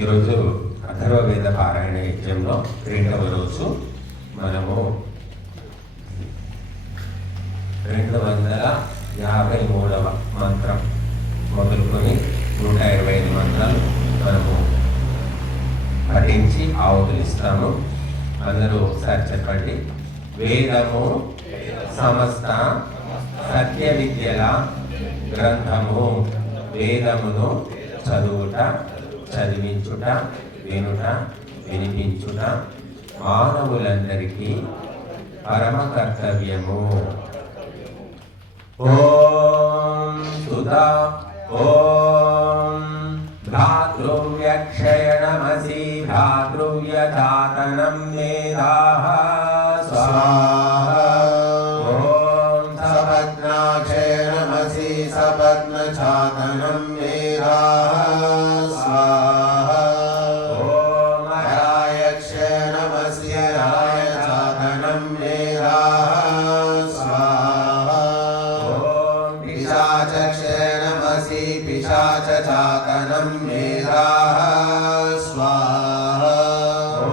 ఈరోజు అథర్వవేద పారాయణ యజ్ఞంలో 2వ రోజు మనము 253వ మంత్రం మొదలుకొని 125 మంత్రాలు మనము పఠించి ఆవుతులిస్తాము. అందరూ ఒకసారి చెప్పండి. వేదము సమస్త సత్య విద్యల గ్రంథము. వేదమును చదువుట, చదివించుట, వినుట, వినిపించుట మానవులందరికీ పరమ కర్తవ్యము. ఓం సుధా ఓం భ్రాతృవ్యక్షయణమసి భ్రాతృవ్యచాతనం మేధాః స్వాహా. ఓం సపత్నాక్షయణమసి సపత్నచాతనం మేధాః స్వాహా. ఓం అరాయక్షయణమసి అరాయచాతనం మేధాః స్వాహా. ఓం పిశాచక్షయణమసి పిశాచచాతనం మేధాః స్వాహా.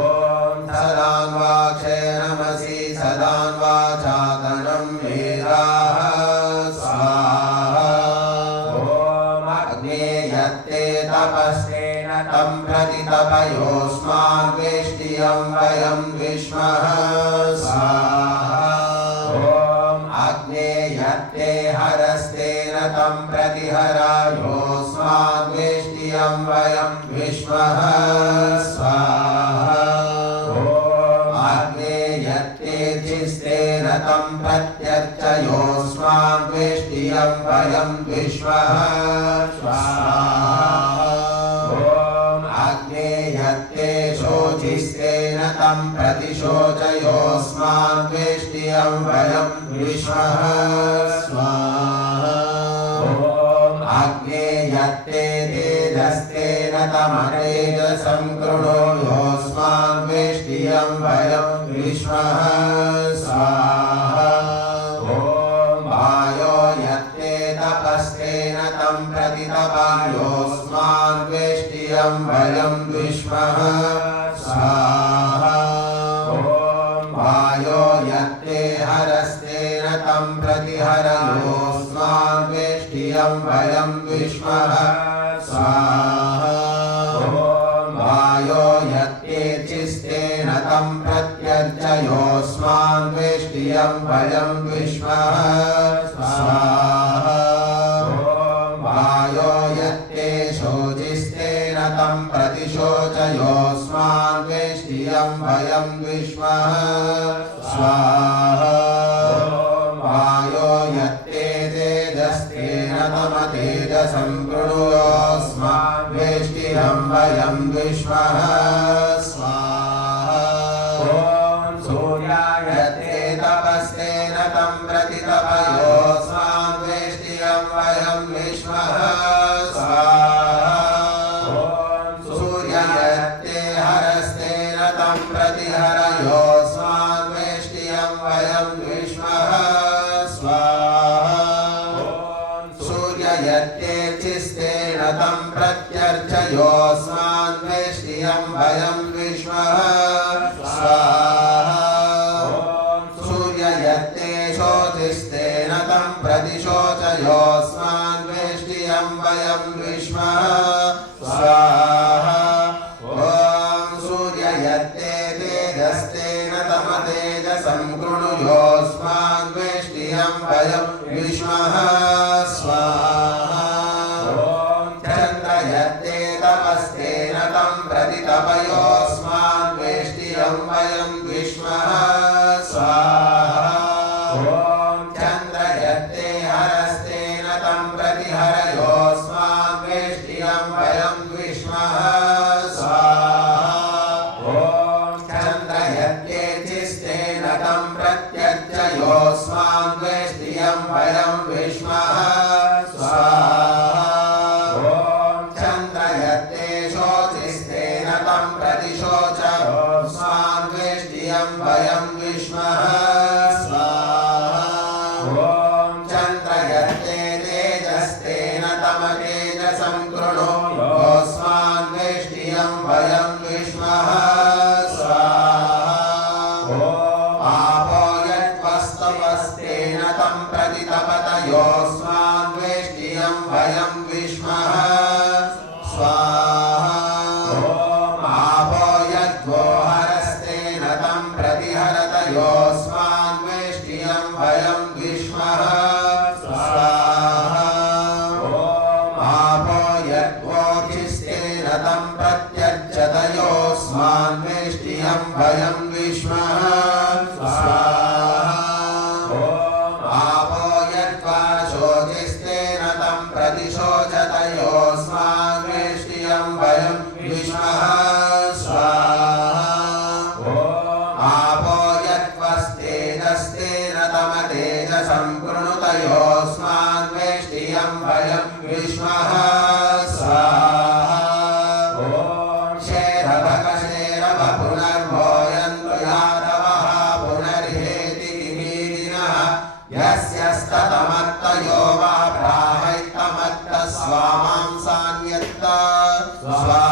ఓం సదాన్వాక్షయణమసి సదాన్వాచాతనం మేధాః స్వాహా. ఓం అగ్నేయత్తే తపస్సేన తం ప్రతి తపయోస్మాద్వేష్టియం వయం విష్మః స్వాహా. ఓం అగ్నేయత్తే హరస్తేన తం ప్రతి హరాయోస్మాద్వేష్టియం వయం విష్మః స్వాహా. ఓం అగ్నేయత్తే జిస్తేన తం ప్రత్యర్చయోస్మాద్వేష్టియం వయం విష్మః స్వాహా. ఓం అగ్నేయత్తే శోచిస్తేన తం ప్రతిశోచయోస్మాద్వేష్టియం వయం విష్మః స్వాహా. ఓం అగ్నేయత్తే తేజస్తేన తమతేజసం కృణోయోస్మాద్వేష్టియం వయం విష్మః స్వాహా. ఓం వాయో యత్తే తపస్తేన తం ప్రతి తపాయోస్మాద్వేష్టియం వయం విష్మః స్వాహా. ఓం వాయో యత్తే హరస్తేన తం ప్రతి హరయోస్మాద్వేష్టియం వయం విష్మః స్వాహా. ఓం వాయో యత్తే చిస్తేన తం ప్రత్యర్చయోస్మాద్వేష్టియం వయం విష్మః స్వాహా. ఓం వాయో యత్తే శోచిస్తేన తం ప్రతిశోచయోస్మాద్వేష్టియం వయం విష్మః స్వాహా. ఓం వాయో యత్తే తేజస్తేన తమతేజసం కృణోయోస్మాద్వేష్టియం వయం విష్మః స్వాహా. ఓం సూర్యాయత్తే తపస్తేన తం ప్రతి తపయోస్మాద్వేష్టియం వయం విష్మః స్వాహా. ఓం సూర్యయత్తే హరస్తేన తం ప్రతి హరయోస్మాద్వేష్టియం వయం విష్మః స్వాహా. ఓం సూర్యయత్తే చిస్తేన తం ప్రత్యర్చయోస్మాద్వేష్టియం వయం విష్మః స్వాహా. ఓం సూర్యయత్తే శోచిస్తేన తం ప్రతిశోచయోస్మాద్వేష్టియం వయం విష్మః స్వాహా. ఓం సూర్యయత్తే తేజస్తేన తమతేజసం కృణుయోస్మాద్వేష్టియం వయం విష్మః స్వాహా. ఓం చంద్రయత్తే తపస్తేన తం ప్రతి తపయోస్మాద్వేష్టియం వయం విష్మః స్వాహా. ఓం చంద్రయత్తే హరస్తేన తం ప్రతి హరయోస్మాద్వేష్టియం వయం విష్మః స్వాహా. ఓం చంద్రయత్తే చిస్తేన తం ప్రత్యర్చయోస్మాద్వేష్టియం వయం విష్మః స్వాహా. ఓం చంద్రయత్తే శోచిస్తేన తం ప్రతిశోచయోస్మాద్వేష్టియం तं प्रत्यर्चत योऽस्मान्वेष्टियं भयं विष्मः स्वाहा आपो यत्त्वा शोचिस्तेन तं प्रतिशोचत योऽस्मान्वेष्टियं भयं विष्मः स्वाहा आपो यत्त्वस्तेजस्तेन तमतेजसं कृणुत योऽस्मान्वेष्टियं भयं विष्मः स्वाहा शेरभकशेरभ पुनर्भोयन्तु यादवः पुनर्हेति किमीरिनः यस्यस्ततमत्तयो वा प्राहैतमत्त स्वामांसान्यत्त स्वाहा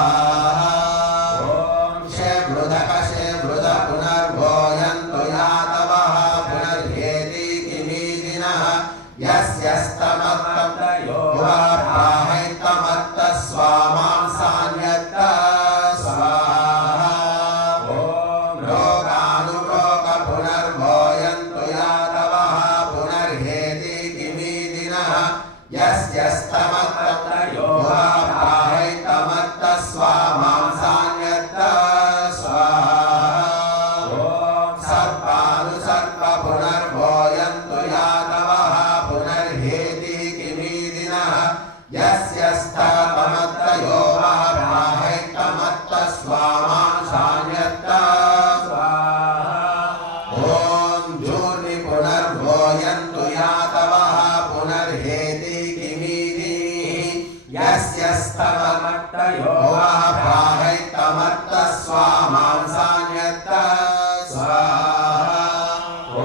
शेवृधकशेवृध पुनर्भोयन्तु यादवः पुनर्हेति किमीरिनः यस्यस्तमत्तयो वा प्राहैतमत्त स्वामांसान्यत्त स्वाहा रोगानुरोग पुनर्भोयन्तु यादवः पुनर्हेति किमीदिनः यस्यस्तमत्तयो वा प्राहैतमत्त स्वामांसान्यत्त स्वाहा सर्पानुसर्प पुनर्भोयन्तु यादवः पुनर्हेति किमीदिनः यस्यस्तमत्तयो वा प्राहैतमत्त स्वामांसान्यत्त स्वाहा ॐ जूर्नि पुनर्भोयन्तु यादवः पुनर्हेति किमीदिनिः यस्यस्तमत्तयो वा प्राहैतमत्त स्वामांसान्यत्त स्वाहा ॐ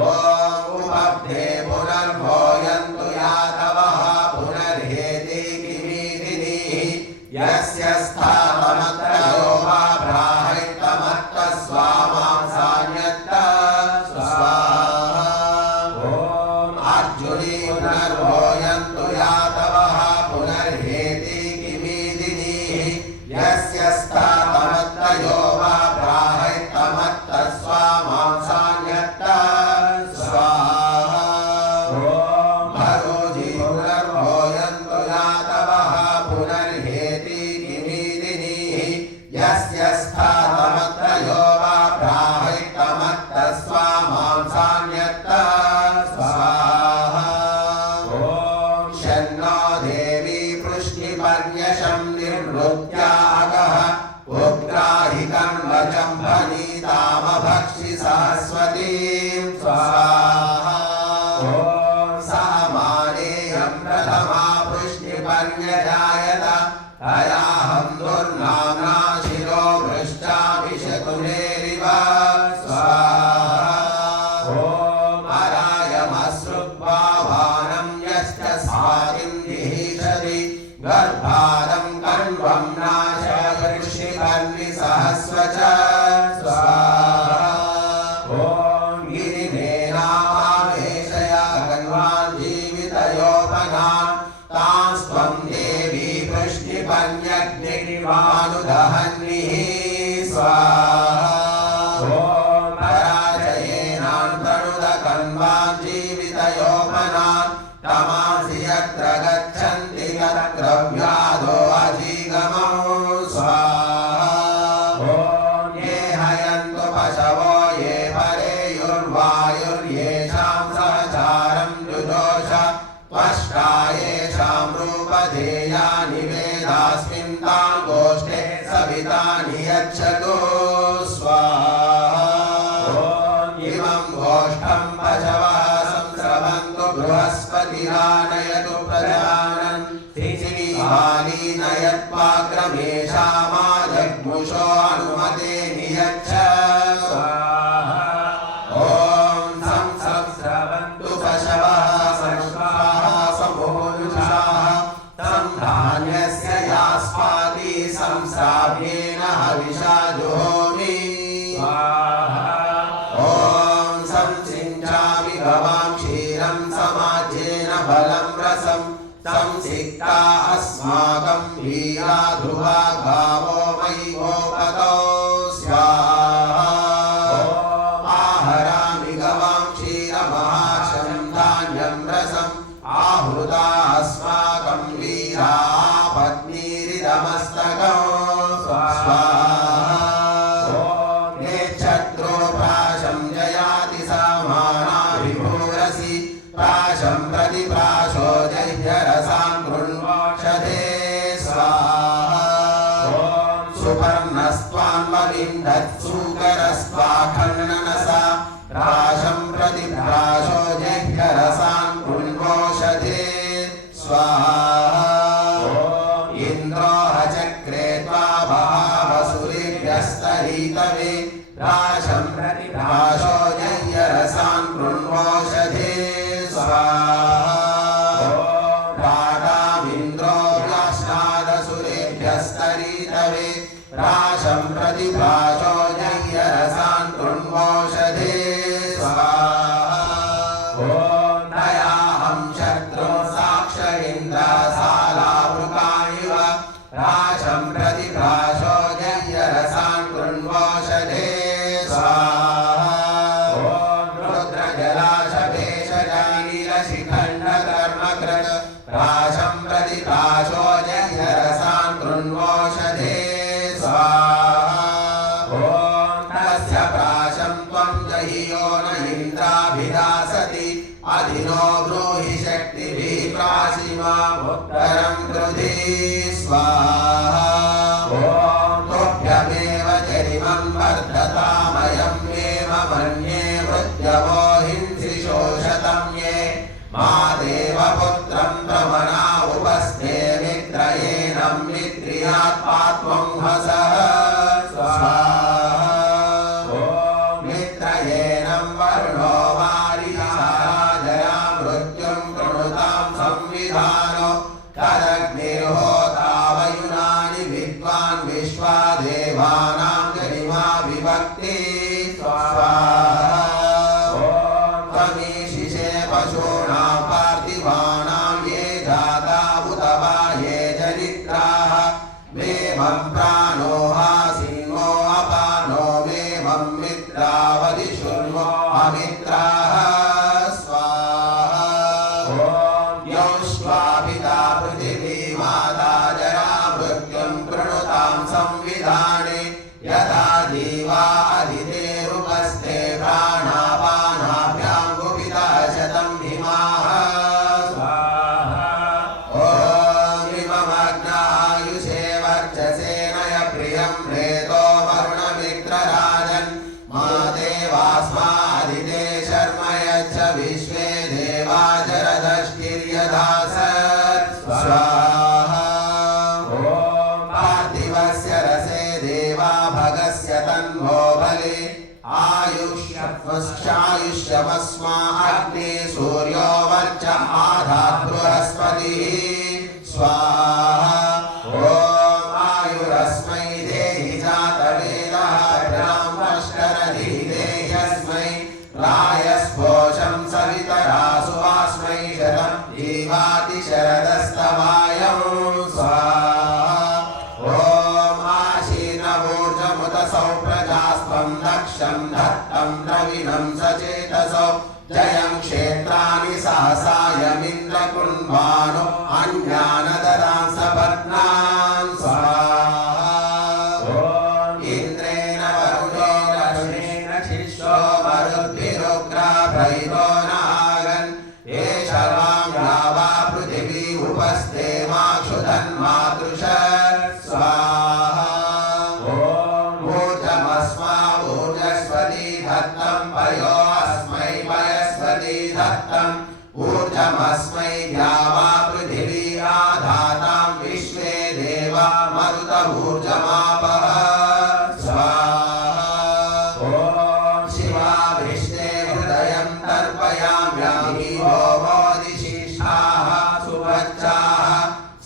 उपब्धे पुनर्भोयन्तु यादवः पुनर्हेति किमीदिनिः यस्यस्तमत्तयो वा प्राहैतमत्त स्वामांसान्यत्त स्वाहा ॐ अर्जुनी पुनर्भोयन्तु यादवः पुनर्हेति किमीदिनिः यस्यस्तमत्तयो वा प्राहैतमत्त स्वामांसान्यत्त स्वाहा ॐ भरोजी पुनर्भोयन्तु यादवः पुनर्हेति किमीदिनिः यस्यस्तमत्तयो वा प्राहैतमत्त स्वामांसान्यत्त स्वाहा ॐ शन्नो देवी पृष्टिपर्यशं निर्वृत्यागः उग्राहि कर्मजं भनीतामभक्षि सरस्वतीं स्वाहा ॐ सामानेयं प्रथमा पृष्टिपर्यजायत अयाहं दुर्नाम्ना शिरो भ्रष्टामि शकुनेरिव स्वाहा ॐ अरायमश्रुत्वाभानं यश्च स्वातिं दिहिषति गर्भारं कण्वं नाशकृषिकर्णि सहस्वच स्वाहा ॐ गिरिमेनावेशया कण्वान् जीवितयोपनान् तास्त्वं देवी वृष्टिपर्यग्निर्वानुदहन्निः स्वाहा ॐ पराजयेनान्तनुदकण्वान् जीवितयोपनान् तमासि यत्र गच्छन्ति तत्र व्याधो अजीगमो स्वाहा ॐ ये हयन्तु पशवो ये परेयुर्वायुर्येषां सहचारं जुजोष त्वष्टा येषां रूपधेया निवेदास्मिन् तां गोष्ठे सविता नियच्छतु स्वाहा ॐ इमं गोष्ठं पशवः संस्रवन्तु बृहस्पतिरानयतु प्रजानन् नयत्वाग्रमेषामाजग्मुषो अनुमते नियच्छ स्वाहा ॐ संस्रवन्तु पशवः सर्वाः समोजुषाः तं धान्यस्य यास्पाति संस्राव्येन हविषा जुहोमि स्वाहा ॐ संसिञ्चामि गवां क्षीरं समाज्येन बलं रसं संसिक्ता अस्माकं वीरा ध्रुवा गावो मयि गोपतौ स्वाहा आहरामि गवां क्षीरमहाशं धान्यं रसम् आहृता अस्माकं वीरा पत्नीरिदमस्तकौ सुपर्णस्त्वान्वविन्दत्सूकरस्त्वाखण्डनसा राशं प्रतिप्राशो जह्यरसान् कृण्वोषधे स्वाहा इन्द्रो हचक्रे त्वा बहावसुरेभ्यस्तरीतवे राशं प्रतिप्राशो जह्यरसान् कृण्वोषधे स्वाहा राडामिन्द्रो व्याष्टादसुरेभ्यस्तरीतवे राशं प्रतिप्राशो जह्यरसान् कृण्वोषधे स्वाहा दयाहं शत्रुं साक्ष इन्द्रसालावृकानिव राशं प्रतिप्राशो जह्यरसान् कृण्वोषधे स्वाहा रुद्रजलाशभेषजानीलशिखण्डकर्मकृत राशं प्रतिप्राशो जह्यरसान् कृण्वोषधे यो न इन्द्राभिदासति अधिनो ब्रूहि शक्तिभिः प्रासीमा उत्तरं कृधि स्वाहा तोभ्यमेव जरिमं वर्धतामयं मेव मन्ये मृत्यवो हिंसि शोषतं ये मा देवपुत्रं प्रमना उपस्थे मित्रयेनं मित्रियात् पात्वं हसः देवानां जनिमा विभक्ति स्वाहा त्वमीशिषे पशूनां पार्थिवानां ये जाता उत वा ये जनित्राः मेवं प्राणो हासिन्वो अपानो मेवं मित्रावधिशुन्वो अमित्राः स्वाहा योष्वापिता पृथिवी माता जरा मृत्युं कृणुतां संविधाने यथा जीवा अधितेरुपस्थे प्राणापानाभ्यां गुपिता शतं हिमाः स्वाहा ॐ इममग्नायुषे वर्चसे नय प्रियं प्रेतो वरुणमित्रराजन् मा देवास्मादिते शर्म यच्छ विश्वे देवा जरदष्टिर्यधास स्वाहा भगस्य तन्वो बले आयुष्यवस्मा अग्ने सूर्यो वर्च आधात् बृहस्पतिः स्वाहा ॐ आयुरस्मै देहि जातवेदः ब्राह्मष्टरधिदेह्यस्मै रायस्पोषं सवितरा सुवास्मै शतं जीवाति शरदस्तवायं स्वाहा प्रजास्त्वं दक्षं धत्तं द्रविणं सचेतसो जयं क्षेत्राणि सहसायमिन्द्रकुण्वानो अन्यानदरां सपत्नान् स्वाहा इन्द्रेण वरुणेन रश्मेण शिष्यो मरुद्भिरुग्राभैतो नागन् एष वां यावा पृथिवी उपस्थे मा क्षुधन्मातृष स्वाहा धत्तं पयो अस्मै पयस्पति धत्तं ऊर्जमस्मै द्यावा पृथिवी आधातां विश्वे देवा मरुत ऊर्जमापः स्वाहा ॐ शिवा विश्वे हृदयं तर्पयाम्यामि होमोदिशिष्टाः सुवच्चाः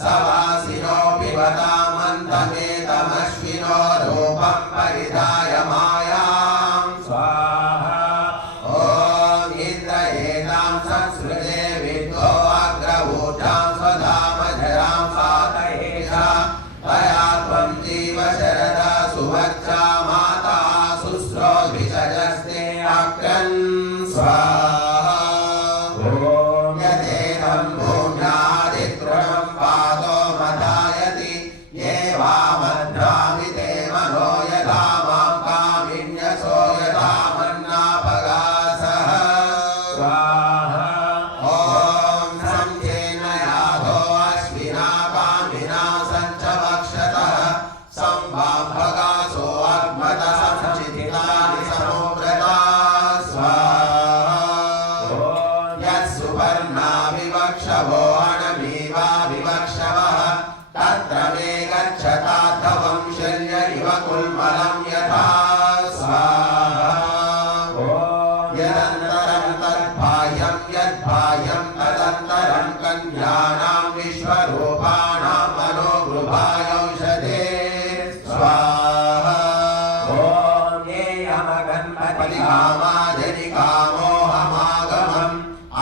सवासिनो पिबतामन्तमेतमश्विनो रूपं परिधाय माया संसृजे विद्वो अग्रवूढां स्वधामधरां सातयेषा तया त्वं जीव शरदा सुवच्चा माता शुश्रोद्भिषजस्ते अक्रन् स्वाहा यदेहं भूम्यादितृणं पादो मधायति ये वामध्रामि ते मनो यथा मां वाभगासो अग्मतसंचितानि समुव्रता स्वाहा यत्सुपर्णा विवक्षवो अणमीवा विवक्षवः तत्र मे गच्छताथवं शल्य इव कुल्मलं यथा स्वाहा यदन्तरं तद्बाह्यं यद्बाह्यं तदन्तरं कन्यानां विश्वरूपाणां मनोगृहायौषधे स्वाहा कामाजनिकामोहमागमम्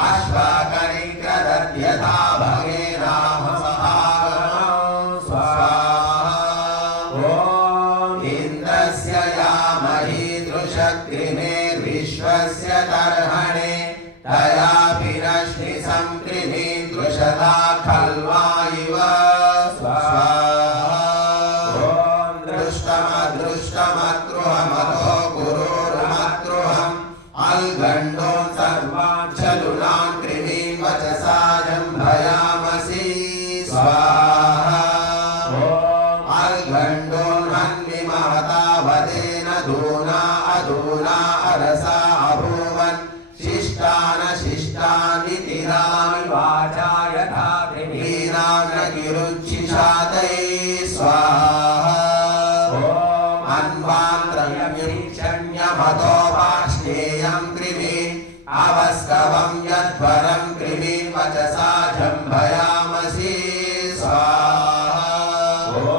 आश्वाकनिग्रदत्यथा भगेनाहसहागमं स्वाहा इन्द्रस्य यामहि दृशक्रिमेर्विश्वस्य तर्हणे तयाभिरश्मिसं कृमिदृशता खल्वा इव स्वाहा दृष्टमदृष्टमद्रुहमतो गुरुर्मद्रुहम् अल्गण्डोन् सर्वाञ्चलुनान् कृमीं वचसा जम्भयामसि स्वाहा अल्गण्डोन् हन्मि महता वदेन दूना अदूना अरसा अभूवन् शिष्टानशिष्टानि तिरामि वाचा यथा वीराग्रगिरुच्छिषातये स्वाहा अन्वान्त्रयमीक्षण्यमतो वाष्णेयं कृमि अवस्कवं यद्वरं कृमि वचसा जम्भयामसि स्वाहा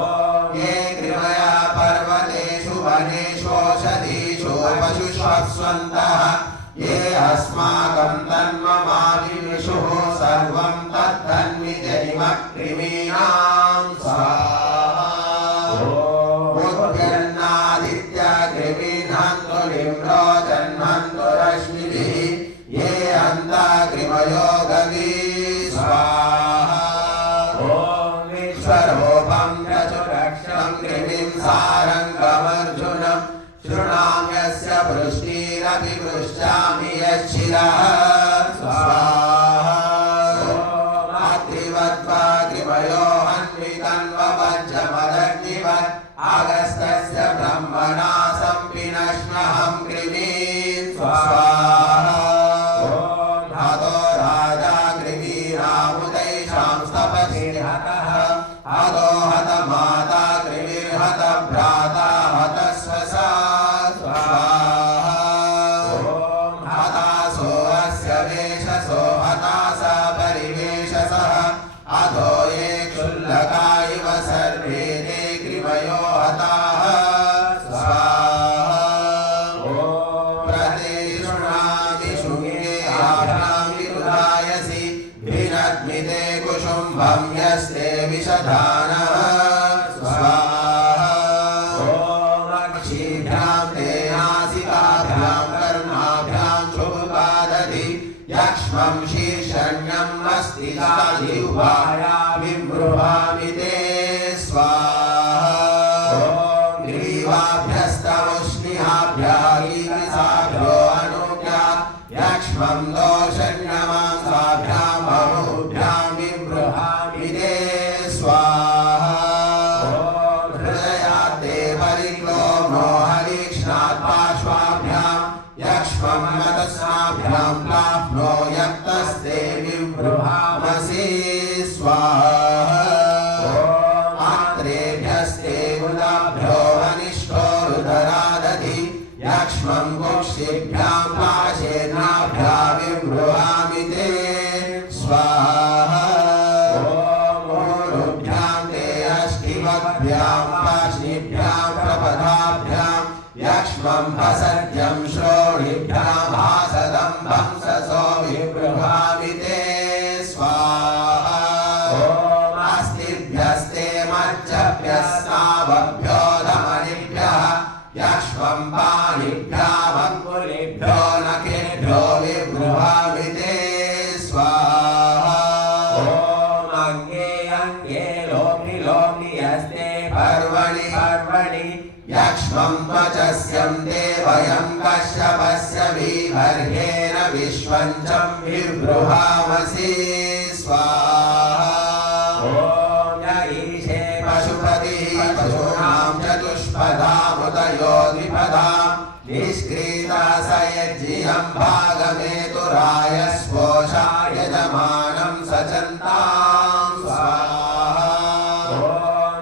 ये कृमया पर्वतेषु वनेषोषधीषु पशुष्वस्वन्तः ये अस्माकं तन्ममाविविषुः सर्वं तद्धन्मि जनिमः कृमीणां स्वाहा उद्यन्नादित्याकृमीन्हन्तु निम्रोजन्हन्तु रश्मिभिः ये अन्ताकृमयो गवीः स्वाहा विश्वरूपं चतुरक्षं कृमिं सारङ्गमर्जुनं शृणाम्यस्य वृष्टिरपि पृच्छामि यच्छिरः स्वाहा अत्रिवद्वा कृमयो हन्वितन्ववज्रमदग्निवत् आगस्तस्य ब्रह्मणा सम्पिनश्महं कृमीं स्वाहा हतो राजा कृमीरामुदैषां स्तपतिर्हतः हतो हत माता कृमिर्हत भ्राता हतस्वसा स्वाहा हतासो अस्य वेषसो हतासा परिवेशसः अधो ये क्षुल्लका इव सर्वे ते कृमयो हताः स्वाहा प्रतिशृणामि शुगे आभ्रामि रुदायसि भिनद्मिते कुशुम्भं यस्ते विषधानः स्वाहा अक्षीभ्यां ते नासिकाभ्यां कर्णाभ्यां शुभपादधि यक्ष्मं शीर्षण्यम् अस्ति जिह्वाया विबृहामि ते स्वाहा ग्रीवाभ्यस्तमुष्णिहाभ्यः ईदृशाभ्यो अनुज्ञात् यक्ष्मं दोषण्यमांसाभ्यां बहुभ्यां विबृहामि ते स्वाहा हृदयाद्ते परिक्लोमो हरीक्ष्णात् पार्श्वाभ्यां यक्ष्मं मतस्नाभ्यां प्राप्नो यक्तस्ते विबृहामसि स्वाहा आत्रेभ्यस्ते गुदाभ्यो वनिष्ठो रुदरादधि यक्ष्मं कुक्षिभ्यां पाशेनाभ्या विबृहामि ते स्वाहा ऊरुभ्यां ते अष्टिवभ्यां पाशनिभ्यां प्रपदाभ्यां यक्ष्मं भसद्यं श्रोणिभ्यां भासदं भंससो विबृहामि ते स्वाहा अस्तिभ्यस्ते मज्जभ्यस्तावभ्यो धमनिभ्यः यक्ष्मं पाणिभ्यामङ्गुलिभ्यो नखेभ्यो विबृहामि ते स्वाहा अङ्गे अङ्गे लोमि लोमि यस्ते पर्वणि पर्वणि यक्ष्मं त्वचस्यं देवयं कश्यपस्य विभर्गेण विश्वं च विबृहामसि स्वाहा ॐ य ईशे पशुपतिः पशूनां चतुष् तयो द्विपदा निष्क्रीता स यज्ञियं भागमेतुराय स्वोषा यजमानं सचन्तां स्वाहा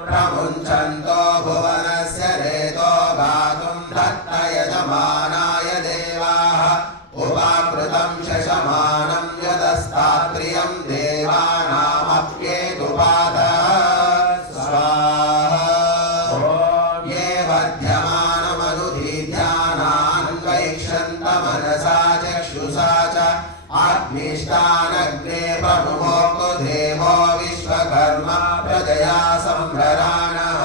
प्रमुञ्चन्तो भुवनस्य रेतो गातुं दत्त यजमानाय देवाः उपाकृतं शशमानं यदस्तात् प्रियं देवानामप्येतुपातः मनसा चक्षुषा च आत्मीष्टानग्ने प्रमुमोक्तो देवो विश्वकर्मा प्रजया सम्भराणः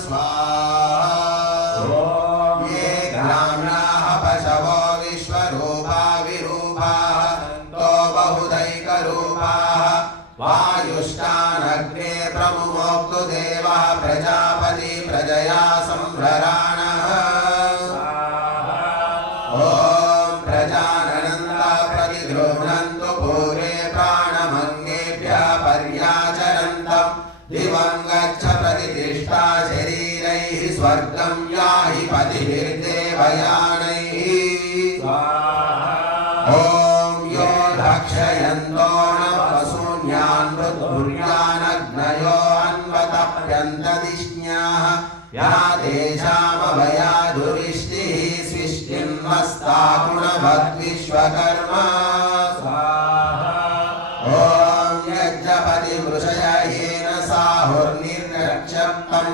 स्वाहा ये ग्राम्याः पशवो विश्वरूपा विरूपाः तो बहुदैकरूपाः वायुष्टानग्ने प्रमुमोक्तो देवः प्रजापति प्रजया सम्भराणः गृह्णन्तु पूरे प्राणमङ्गेभ्यः पर्याचरन्तम् दिवं गच्छ प्रतिष्ठा शरीरैः स्वर्गं याहि पतिभिर्देवयानैः ॐ यो रक्षयन्तो न वसून्यान् मृत्युर्यानग्नयो अन्वतप्यन्तदिष्ण्याः या तेषामभया दुरिष्टिः स्विष्टिन्वस्ता गुणवद्विश्वकर्मा ॐ यज्ञपतिमृषय येन साहुर्निर्रक्षप्तं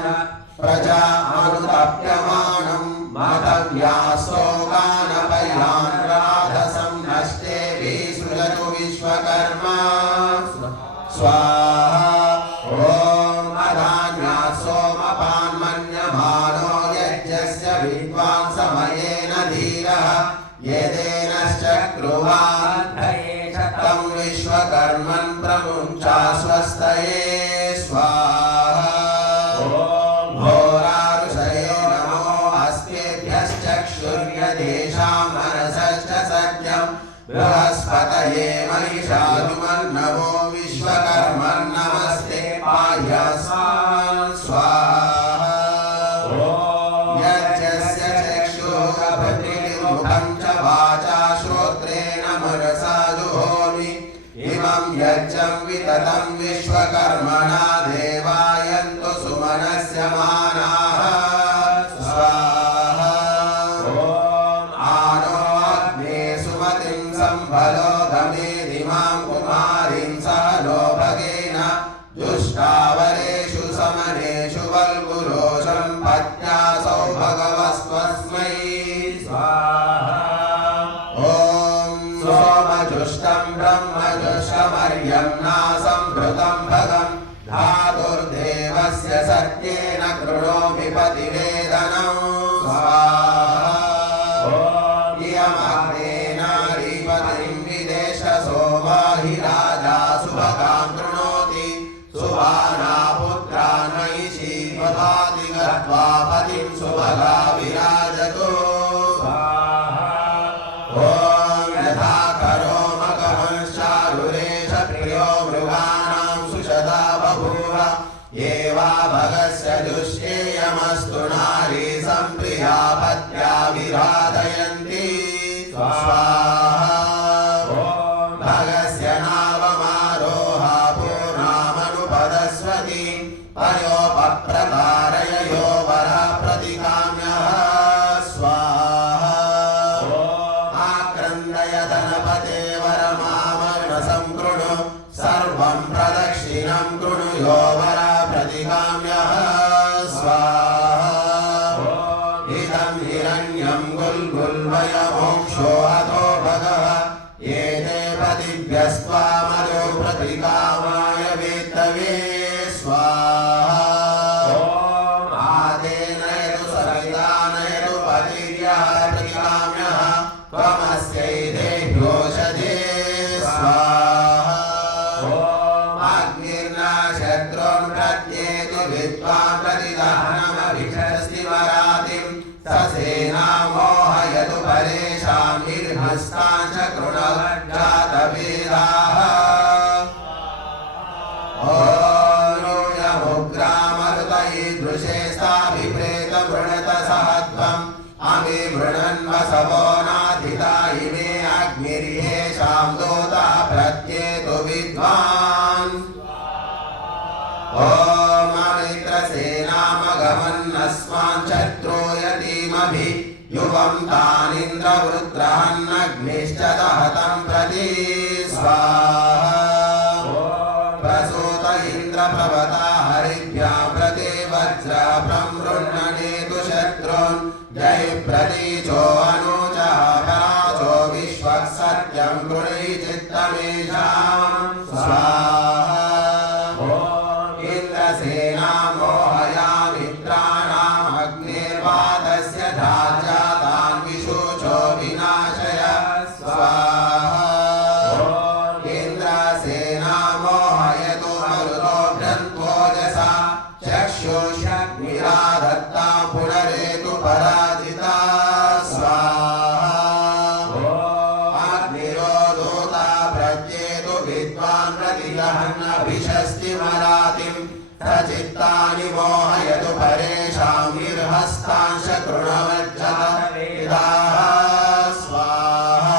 प्रजा अनुतप्यमानं माधव्यास्तोकानपयान् राधसं नष्टेभिः सृजतु विश्वकर्मा स्वाहा ॐ अधान्यात् सोमपान्मन्यमानो यज्ञस्य विद्वान् समयेन धीरः येदेनश्चक्रुवाद्धये तं विश्वकर्मन् प्रमुञ्चा स्वस्तये स्वाहा घोरारुषये नमो अस्तेभ्यश्चक्षुर्यदेषां मनसश्च सत्यं बृहस्पतये महिषाजुमन्नमो विश्वकर्मन्नमस्ते पाह्यस्मान् स्वाहा यज्ञस्य चक्षुः भद्रिमुखं च वाचा श्रोत्रेण मनसा जुहोमि इमं यज्ञं विततं विश्वकर्मणा देवायन्तु सुमनस्य मानाः स्वाहा आनो अग्ने सुमतिं सम्भलो गमेदिमां कुमारीं सह नो भगेन दुष्टावरेषु समनेषु वल्गुरोषं पत्यासौ भगवस्त्वस्मै स्वाहा ॐ सोमजुष्टं ब्रह्मजुष्टमर्यं नासंभृतं भगं धातुर्देवस्य सत्येन कृणोमि पतिवेदनं स्वाहा इयमग्ने नारीपतिं विदेश सोमाहि राजा सुभगां कृणोति सुभाना पुत्रान् महिषी वधाति गत्वा पतिं सुभगा विराजतु ॐ यथा करोमकमंशारुरेश प्रियो मृगाणां सुषदा बभूव एवा भगस्य दुष्येयमस्तु नारी सम्प्रिया पत्या विराधयन्ति स्वाहा भगस्य नावमारोहा पूर्णामनुपदस्वती पयोपप्रकारययो वरः प्रतिकाम्यः स्वाहा आक्रन्दय धनपते वरमामनसं कृणु सर्वं प्रदक्षिणं कृणु यो वरः प्रतिकाम्यः स्वाहा इदं हिरण्यं गुल्गुल्वयमोक्षो हतो भगः एते पतिभ्यस्त्वा मधु प्रतिकामाय वेत्तवे स्वाहा आदेन यतु सवितान यतु पतिर्यः प्रतिकाम्यः त्वमस्यैतेभ्योषधे स्वाहा अग्निर्ना शत्रून् प्रत्येतु विद्वान् प्रतिदहनमभिषस्ति वरातिं ससेना मोहयतु परेषां निर्हस्तान् च शत्रूयतीमभि युवं तानिन्द्रवृत्रहन्नग्निश्च दहतं प्रति स्वाहा प्रसूत इन्द्रप्रवता हरिभ्यां प्रति वज्र प्रमृण्णनेतु शत्रून् जय प्रतीचो अनुजः पराजो विश्वः सत्यं गृणी चित्तमेषां स्वाहा इन्द्रसेना मोहयामि मित्राणाम् अग्निर्वातस्य धार्यातान् विशोचो विनाशय स्वाहा इन्द्रसेना मोहयतु मरुतो घ्नत्वोजसा चक्षुषग्निराधत्ता पुनरेतु पराजिता स्वाहा अग्निरोधोता प्रज्ञेतु विद्वान् प्रतिगहन्नभिषस्तिमरातिं सचित्तानि मोहयतु परेषां निर्हस्तांश कृणवज्जतवेदाः स्वाहा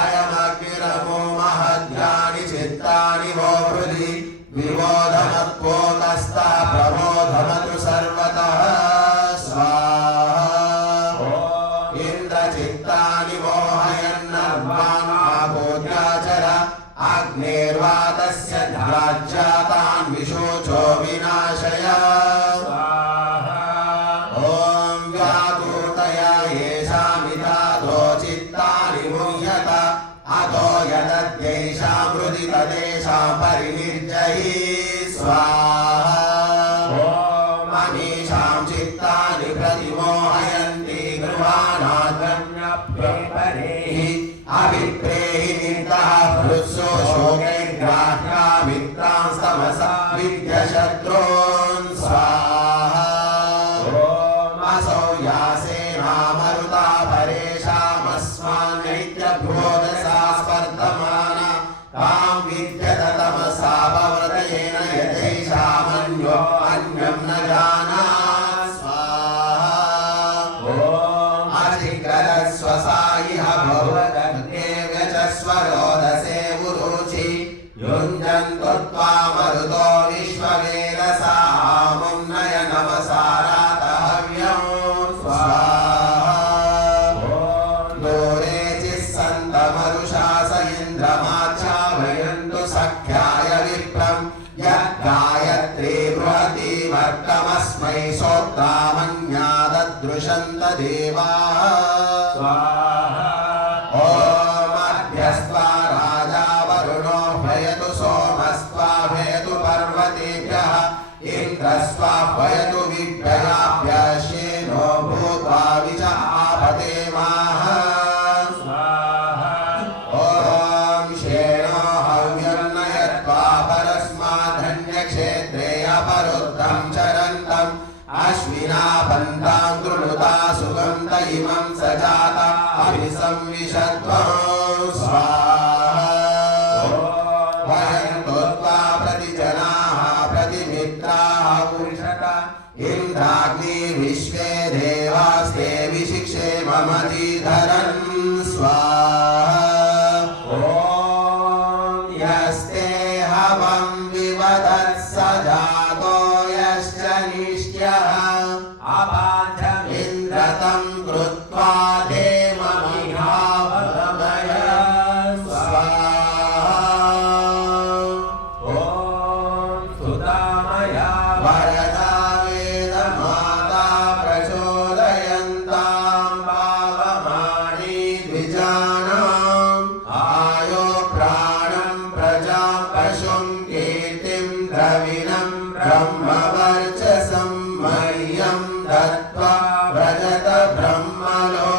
अयमग्निरमो महद्यानि चित्तानि वो हृदि विबोधमत्पोतस्तः प्रबोधमतु सर्वतः स्वाहा इन्द्रचित्तानि मोहयन्नर्वान् आबोध्याचर अग्निर्वातस्य ध्राज्यातान् विशोचो विनाशय ॐ व्याकूतया येषामितादो चित्तानि मुह्यत अतो यदद्यैषां हृदि तदेषां परिनिर्जयी स्वाहा मनीषां चित्तानि प्रतिमोहयन्ति गृहाणाद्रम्यप्रेपरेहि अभिप्रेहि निर्दः हृत्सो शोकैर्ग्राह्या मित्रांस्तमसा विद्यशत्रून् स्वाहा असौ यासेनामरुता परेषामस्मान्नैत्यभ्योदसा स्पर्धमाना तां विद्यत तमसा पवर्तयेन यथैषामन्यो अन्यं न जानात् स्वाहा अधिकरस्वसा इह भवदग्ने व्यचस्वरोदसे उरुचि युञ्जन्तु त्वामरुतो विश्ववेदसामुं नयनमसारातहव्यं स्वाहा दूरे चिस्सन्तमरुषास इन्द्रमाच्छावयन्तु सख्याय विप्रं यद्गायत्री बृहती वर्गमस्मै सोत्रामन्याददृशन्त देवाः स्वाहा ॐ अभ्यस्त्वा राजा वरुणो भयतु सोमस्त्वाभयतु पर्वतेभ्यः इन्द्रस्त्वाभयतु विभ्ययाभ्यश्येनो भूत्वा विचापतेमाः स्वाहा ॐ श्येनो हव्यन्नयत्वा परस्माद्धन्यक्षेत्रे अपरुद्धं चरन्तम् अश्विना बन्धां कृणुता सुगन्ध इमं सजाता अभिसंविशत्वं स्वाहा वयन्तु त्वा प्रतिजनाः प्रतिमित्राः पुरुषत इन्द्राग्नि विश्वे देवास्ते विशिक्षे ममधीधरन् स्वाहा ॐ यस्ते हवं विवदत्स जातो यश्च निष्ट्यः अबाध्यमिन्द्रतं कृत्वा देवमिहावमय स्वाहा ॐ सुदामया वरदा वेदमाता प्रचोदयन्तां पावमानी द्विजानाम् आयो प्राणं प्रजां पशुं कीर्तिं द्रविणं ब्रह्मवर्चसं मह्यं दत्त्वा व्रजत ब्रह्मलो